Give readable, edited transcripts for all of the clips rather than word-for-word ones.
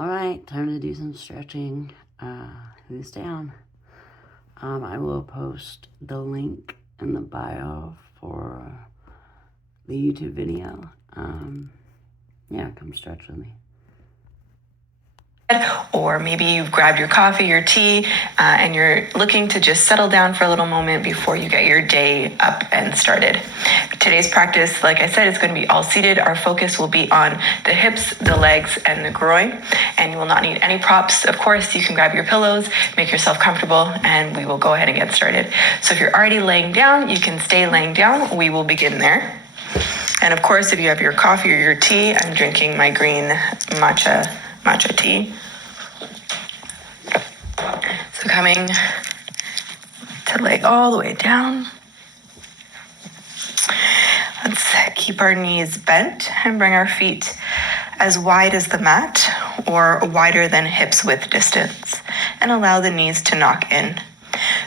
Alright, time to do some stretching. Who's down? I will post the link in the bio for the YouTube video. Yeah, come stretch with me. Or maybe you've grabbed your coffee or tea and you're looking to just settle down for a little moment before you get your day up and started. Today's practice, like I said, is going to be all seated. Our focus will be on the hips, the legs, and the groin, and you will not need any props. Of course, you can grab your pillows, make yourself comfortable, and we will go ahead and get started. So if you're already laying down, you can stay laying down. We will begin there. And of course, if you have your coffee or your tea, I'm drinking my green matcha tea. So coming to lay all the way down. Let's keep our knees bent and bring our feet as wide as the mat or wider than hips width distance, and allow the knees to knock in.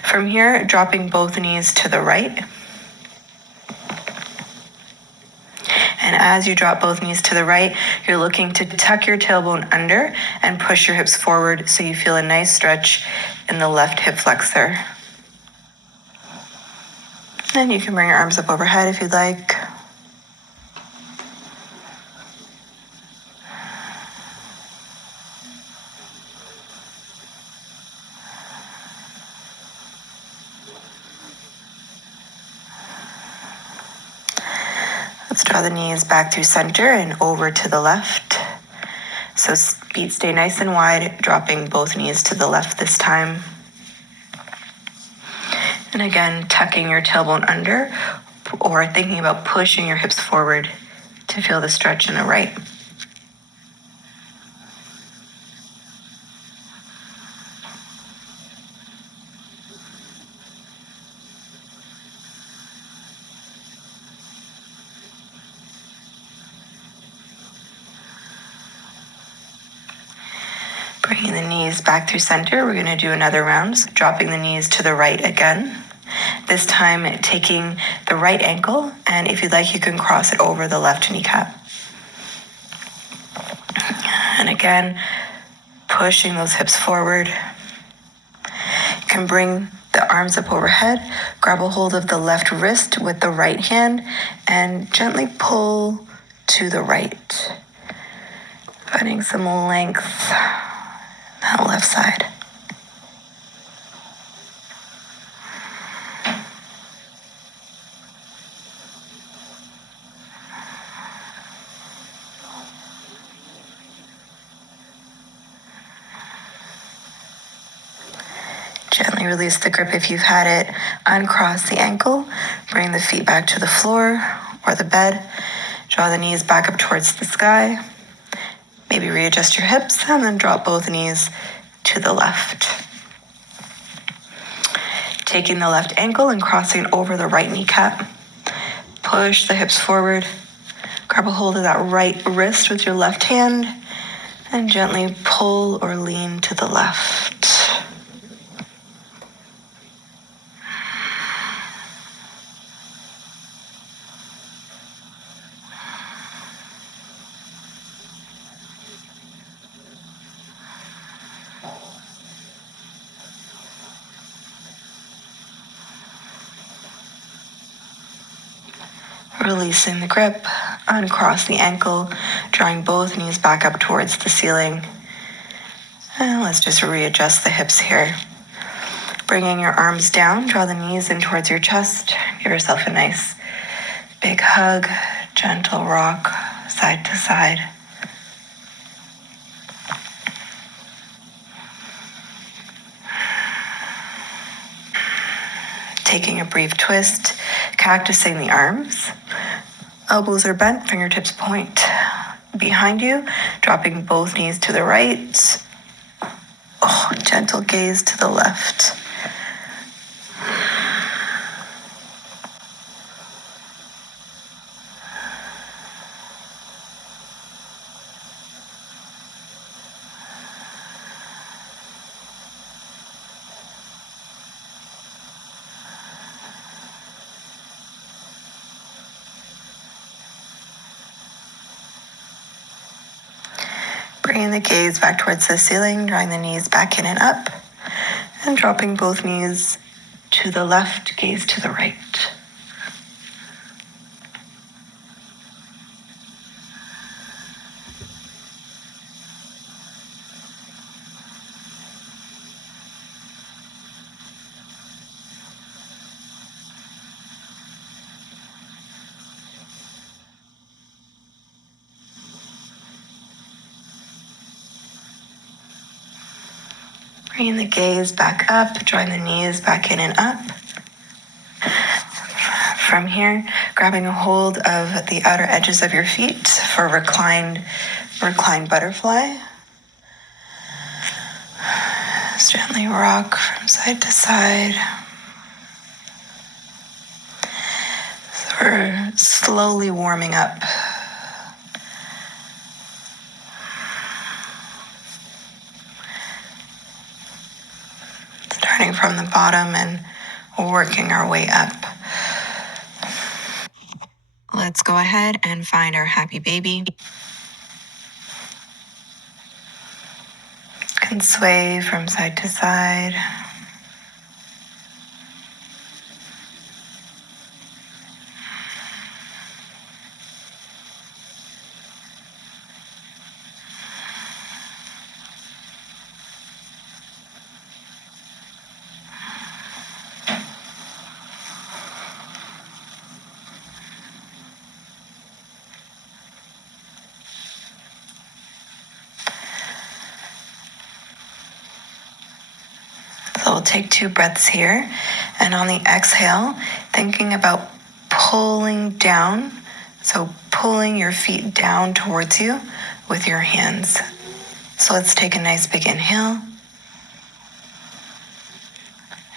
From here, dropping both knees to the right. And as you drop both knees to the right, you're looking to tuck your tailbone under and push your hips forward so you feel a nice stretch in the left hip flexor. And you can bring your arms up overhead if you'd like. Let's draw the knees back through center and over to the left. So feet stay nice and wide, dropping both knees to the left this time. And again, tucking your tailbone under or thinking about pushing your hips forward to feel the stretch in the right. Bringing the knees back through center, we're going to do another round, so dropping the knees to the right again. This time taking the right ankle, and if you'd like, you can cross it over the left kneecap. And again, pushing those hips forward. You can bring the arms up overhead, grab a hold of the left wrist with the right hand, and gently pull to the right, finding some length on the left side. Gently release the grip if you've had it. Uncross the ankle, bring the feet back to the floor or the bed. Draw the knees back up towards the sky. Maybe readjust your hips and then drop both knees to the left. Taking the left ankle and crossing over the right kneecap. Push the hips forward. Grab a hold of that right wrist with your left hand and gently pull or lean to the left. Releasing the grip, uncross the ankle, drawing both knees back up towards the ceiling. And let's just readjust the hips here. Bringing your arms down, draw the knees in towards your chest. Give yourself a nice big hug, gentle rock side to side. Taking a brief twist, cactusing the arms. Elbows are bent, fingertips point behind you, dropping both knees to the right. Oh, gentle gaze to the left. Bringing the gaze back towards the ceiling, drawing the knees back in and up, and dropping both knees to the left, gaze to the right. Bringing the gaze back up, drawing the knees back in and up. From here, grabbing a hold of the outer edges of your feet for reclined butterfly. Just gently rock from side to side. So we're slowly warming up. Starting from the bottom and working our way up. Let's go ahead and find our happy baby. Can sway from side to side. So we'll take 2 breaths here, and on the exhale, thinking about pulling down, so pulling your feet down towards you with your hands. So let's take a nice big inhale,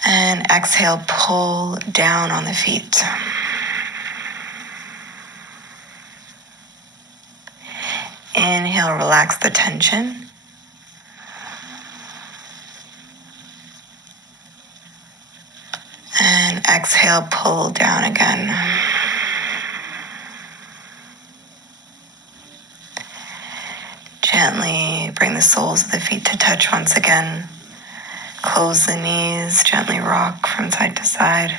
and exhale, pull down on the feet. Inhale, relax the tension. And exhale, pull down again. Gently bring the soles of the feet to touch once again. Close the knees, gently rock from side to side.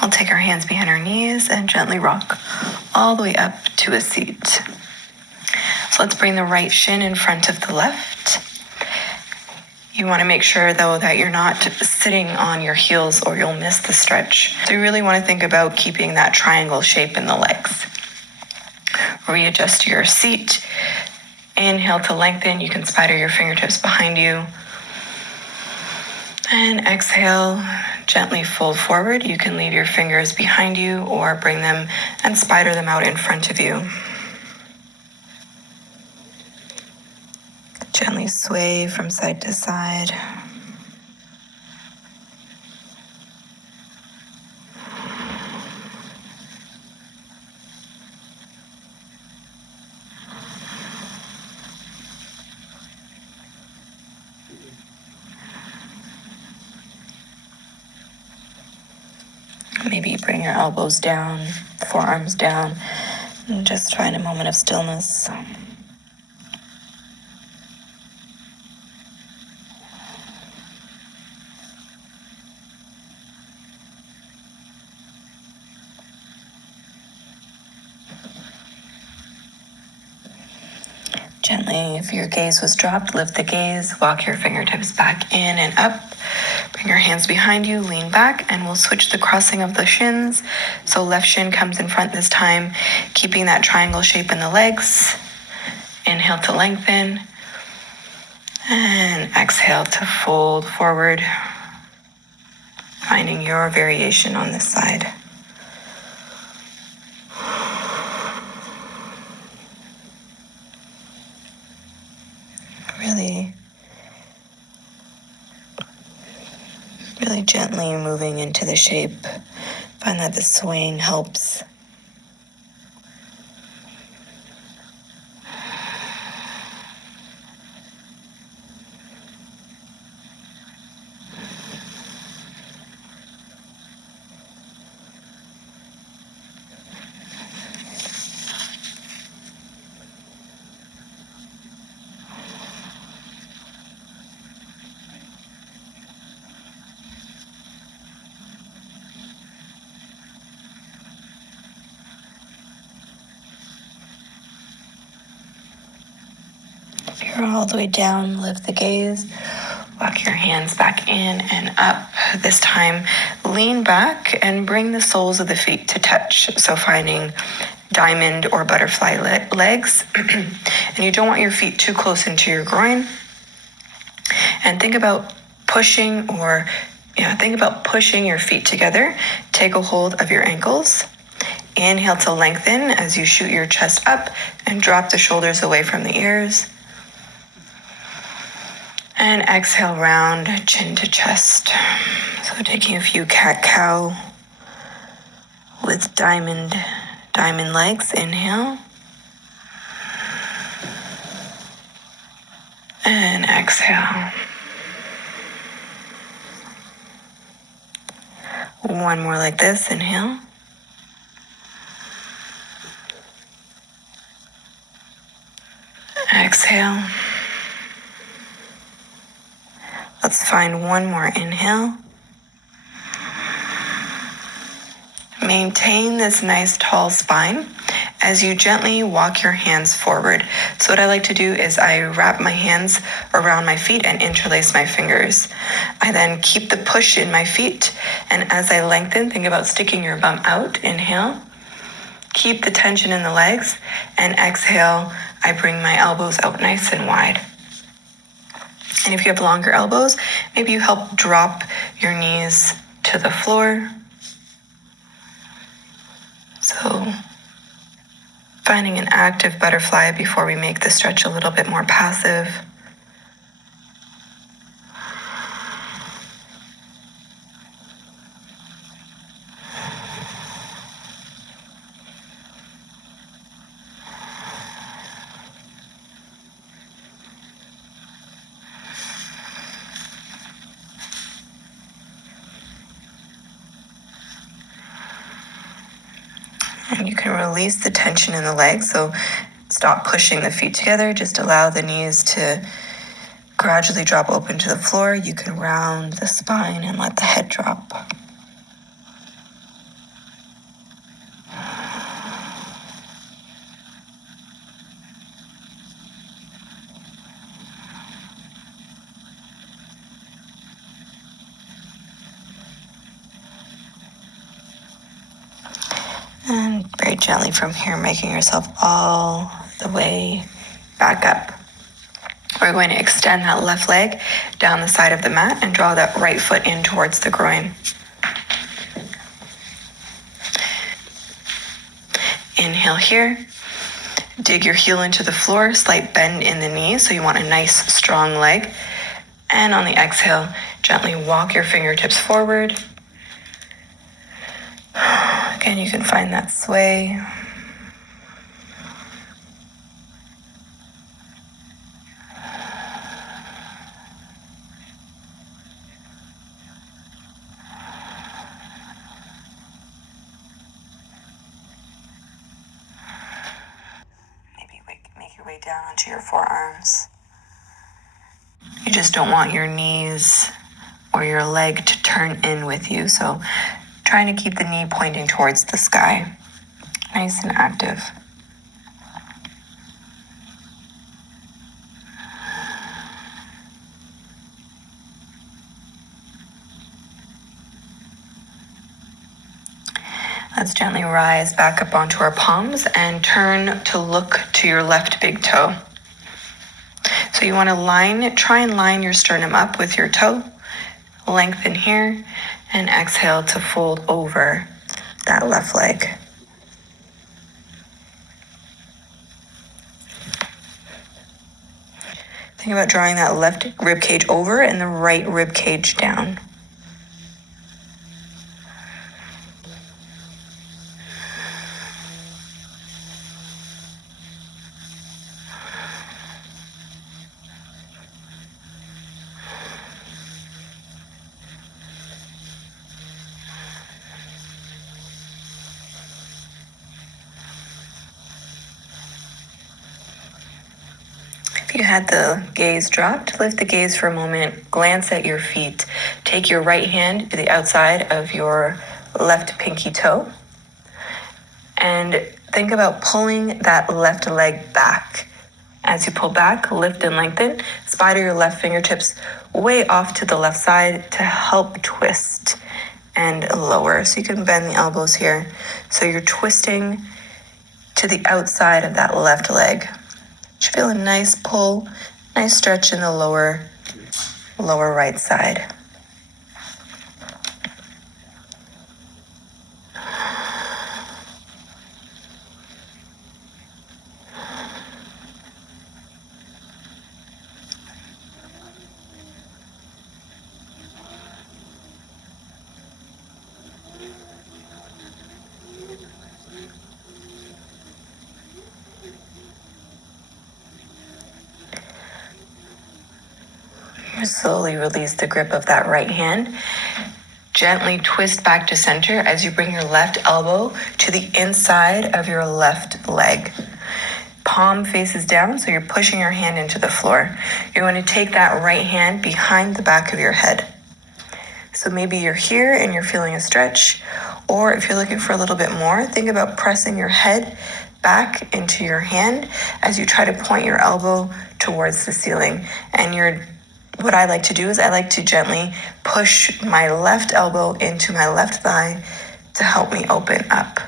We'll take our hands behind our knees and gently rock all the way up to a seat. So let's bring the right shin in front of the left. You want to make sure, though, that you're not sitting on your heels or you'll miss the stretch. So you really want to think about keeping that triangle shape in the legs. Readjust your seat. Inhale to lengthen. You can spider your fingertips behind you. And exhale, gently fold forward. You can leave your fingers behind you or bring them and spider them out in front of you. Gently sway from side to side. Maybe bring your elbows down, forearms down, and just find a moment of stillness. Gently, if your gaze was dropped, lift the gaze, walk your fingertips back in and up. Bring your hands behind you, lean back, and we'll switch the crossing of the shins. So left shin comes in front this time, keeping that triangle shape in the legs. Inhale to lengthen, and exhale to fold forward, finding your variation on this side. Really gently moving into the shape. Find that the swaying helps. Draw all the way down, lift the gaze. Walk your hands back in and up. This time, lean back and bring the soles of the feet to touch. So finding diamond or butterfly legs. And you don't want your feet too close into your groin. And think about pushing your feet together. Take a hold of your ankles. Inhale to lengthen as you shoot your chest up and drop the shoulders away from the ears. And exhale, round chin to chest. So taking a few cat-cow with diamond legs. Inhale. And exhale. One more like this. Inhale. Exhale. Let's find one more inhale. Maintain this nice tall spine as you gently walk your hands forward. So what I like to do is I wrap my hands around my feet and interlace my fingers. I then keep the push in my feet, and as I lengthen, think about sticking your bum out. Inhale. Keep the tension in the legs, and exhale, I bring my elbows out nice and wide. And if you have longer elbows, maybe you help drop your knees to the floor. So finding an active butterfly before we make the stretch a little bit more passive. And you can release the tension in the legs. So stop pushing the feet together. Just allow the knees to gradually drop open to the floor. You can round the spine and let the head drop. And very gently from here, making yourself all the way back up. We're going to extend that left leg down the side of the mat and draw that right foot in towards the groin. Inhale here. Dig your heel into the floor, slight bend in the knee, so you want a nice strong leg. And on the exhale, gently walk your fingertips forward. Again, you can find that sway. Maybe make your way down onto your forearms. You just don't want your knees or your leg to turn in with you, so trying to keep the knee pointing towards the sky. Nice and active. Let's gently rise back up onto our palms and turn to look to your left big toe. So you want to try and line your sternum up with your toe. Lengthen here and exhale to fold over that left leg. Think about drawing that left rib cage over and the right rib cage down. If you had the gaze dropped, lift the gaze for a moment, glance at your feet. Take your right hand to the outside of your left pinky toe and think about pulling that left leg back As you pull back, lift and lengthen. Spider your left fingertips way off to the left side to help twist and lower. So you can bend the elbows here. So you're twisting to the outside of that left leg. You feel a nice pull, nice stretch in the lower right side. Slowly release the grip of that right hand. Gently twist back to center as you bring your left elbow to the inside of your left leg. Palm faces down, so you're pushing your hand into the floor. You're going to take that right hand behind the back of your head. So maybe you're here and you're feeling a stretch, or if you're looking for a little bit more, think about pressing your head back into your hand as you try to point your elbow towards the ceiling. And what I like to do is I like to gently push my left elbow into my left thigh to help me open up.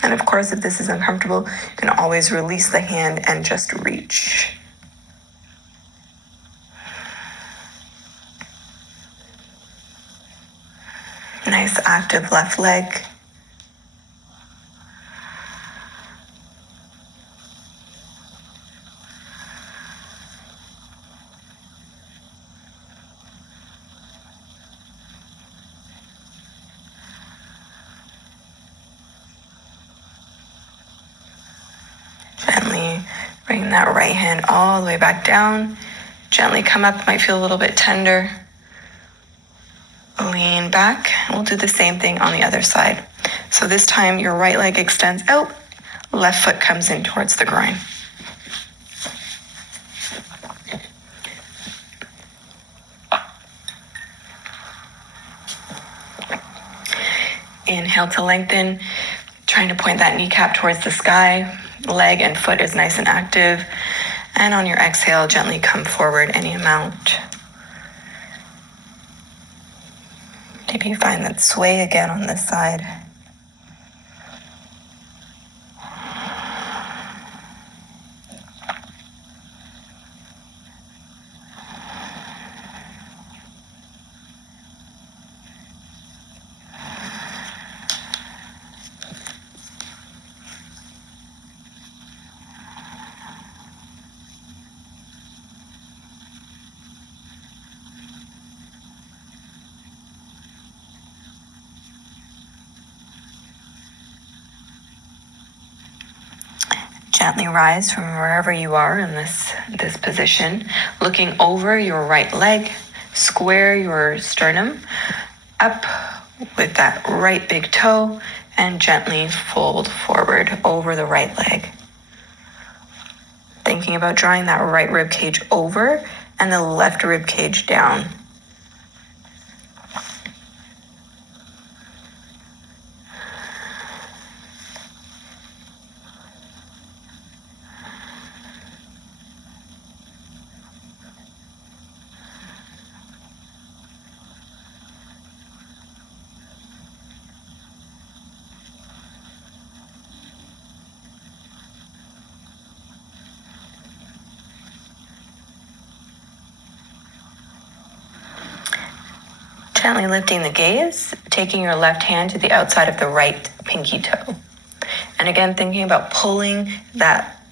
And of course, if this is uncomfortable, you can always release the hand and just reach. Nice active left leg. Gently bring that right hand all the way back down. Gently come up, might feel a little bit tender. Lean back. We'll do the same thing on the other side. So this time your right leg extends out, left foot comes in towards the groin. Inhale to lengthen, trying to point that kneecap towards the sky. Leg and foot is nice and active. And on your exhale, gently come forward any amount. Maybe you find that sway again on this side. Gently rise from wherever you are in this position, looking over your right leg, square your sternum up with that right big toe and gently fold forward over the right leg. Thinking about drawing that right rib cage over and the left rib cage down. Gently lifting the gaze, taking your left hand to the outside of the right pinky toe. And again, thinking about pulling that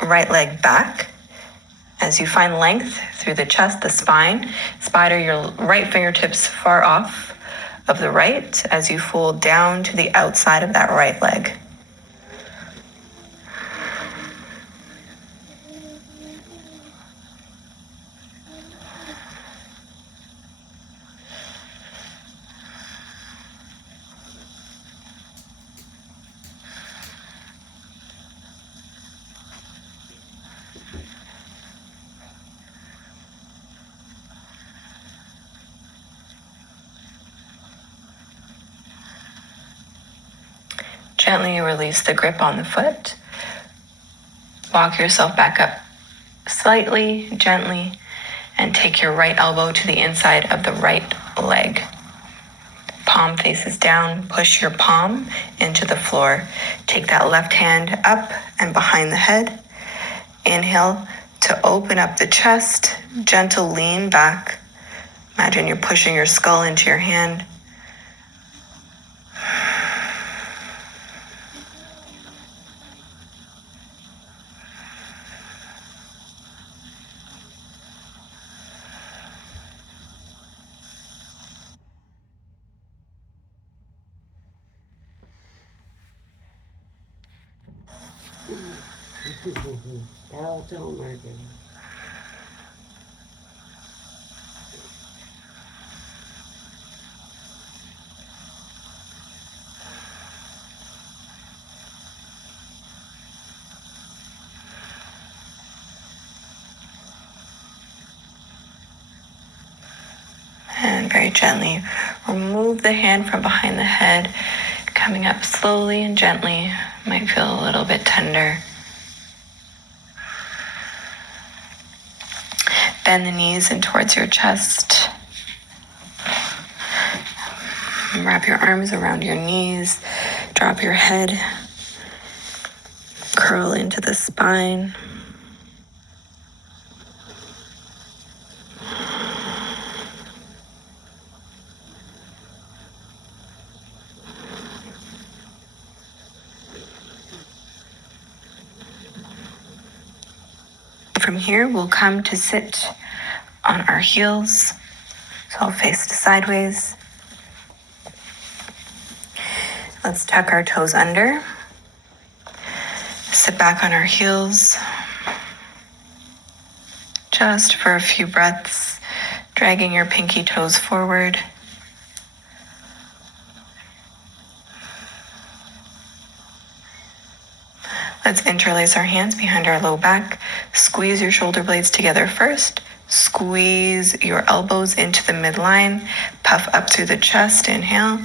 right leg back as you find length through the chest, the spine. Spider your right fingertips far off of the right as you fold down to the outside of that right leg. Gently release the grip on the foot. Walk yourself back up slightly, gently, and take your right elbow to the inside of the right leg. Palm faces down, push your palm into the floor. Take that left hand up and behind the head. Inhale to open up the chest, gentle lean back. Imagine you're pushing your skull into your hand. Telemarketing. And very gently remove the hand from behind the head, coming up slowly and gently. Might feel a little bit tender. Bend the knees in towards your chest. Wrap your arms around your knees. Drop your head. Curl into the spine. From here, we'll come to sit on our heels. So I'll face sideways. Let's tuck our toes under. Sit back on our heels. Just for a few breaths, dragging your pinky toes forward. Let's interlace our hands behind our low back. Squeeze your shoulder blades together first. Squeeze your elbows into the midline. Puff up through the chest. Inhale.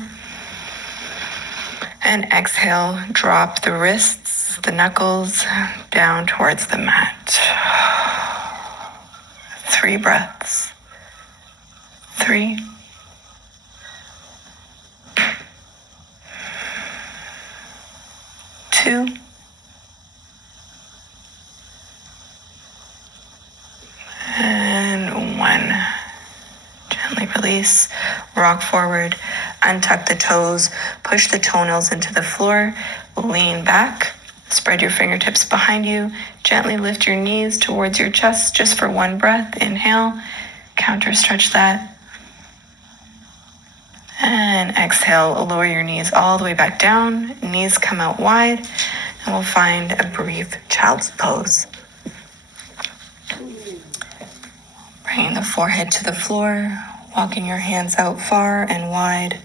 And exhale. Drop the wrists, the knuckles down towards the mat. 3 breaths. 3. 2. And 1. Gently release, rock forward, untuck the toes, push the toenails into the floor, lean back, spread your fingertips behind you, gently lift your knees towards your chest just for 1 breath. Inhale, counter stretch that. And exhale, lower your knees all the way back down, knees come out wide, and we'll find a brief child's pose. Bringing the forehead to the floor, walking your hands out far and wide.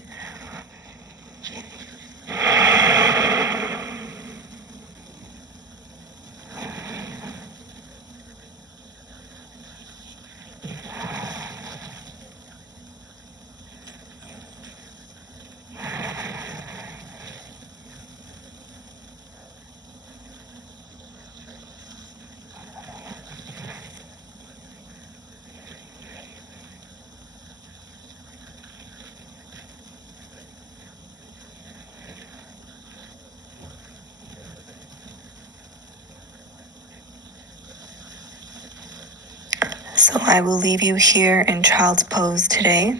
So I will leave you here in child's pose today.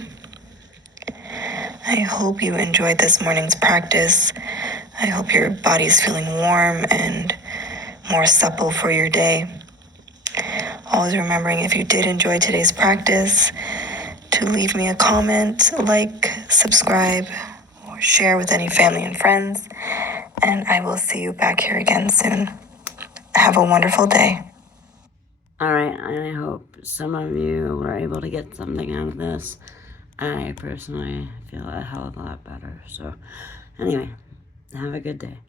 I hope you enjoyed this morning's practice. I hope your body's feeling warm and more supple for your day. Always remembering, if you did enjoy today's practice, to leave me a comment, like, subscribe, or share with any family and friends. And I will see you back here again soon. Have a wonderful day. All right, and I hope some of you were able to get something out of this. I personally feel a hell of a lot better. So anyway, have a good day.